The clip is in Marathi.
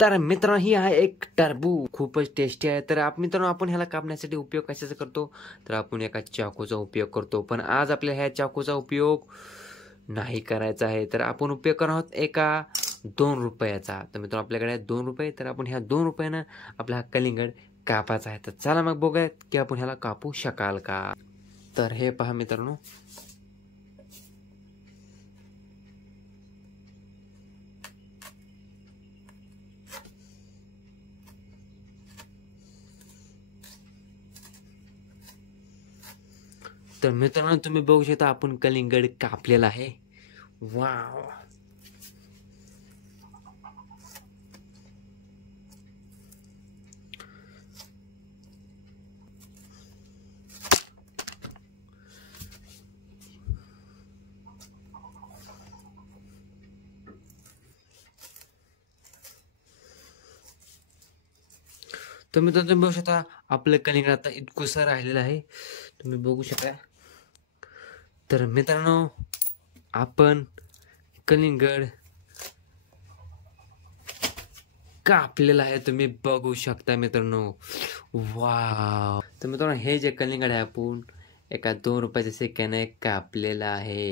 तर मित्रांनो ही आहे एक टरबू खूपच टेस्टी आहे. तर मित्रांनो आपण ह्याला कापण्यासाठी उपयोग कशाचा करतो, तर आपण एका चाकूचा उपयोग करतो. पण आज आपल्याला ह्या चाकूचा उपयोग नाही करायचा आहे. तर आपण उपयोग करणार आहोत एका ₹2चा. तर मित्रांनो आपल्याकडे आहे ₹2, तर आपण ह्या ₹2 आपला हा कलिंगड कापायचा आहे. तर चला मग बघूयात की आपण ह्याला कापू शकाल का. तर हे पहा मित्रांनो, तर मित्रांनो तुम्ही बघू शकता आपण कलिंगड कापलेला आहे. वाव. तर मित्रांनो तुम्ही बघू शकता आपलं कलिंगड आता इतकुसं राहिलेलं आहे. तुम्ही बघू शकता. तर मित्रांनो आपण कलिंगड कापलेला आहे. तुम्ही बघू शकता मित्रांनो. वाव. तर मित्रांनो हे जे कलिंगड आहे आपण एका ₹2च्या सिक्क्याने कापलेलं आहे.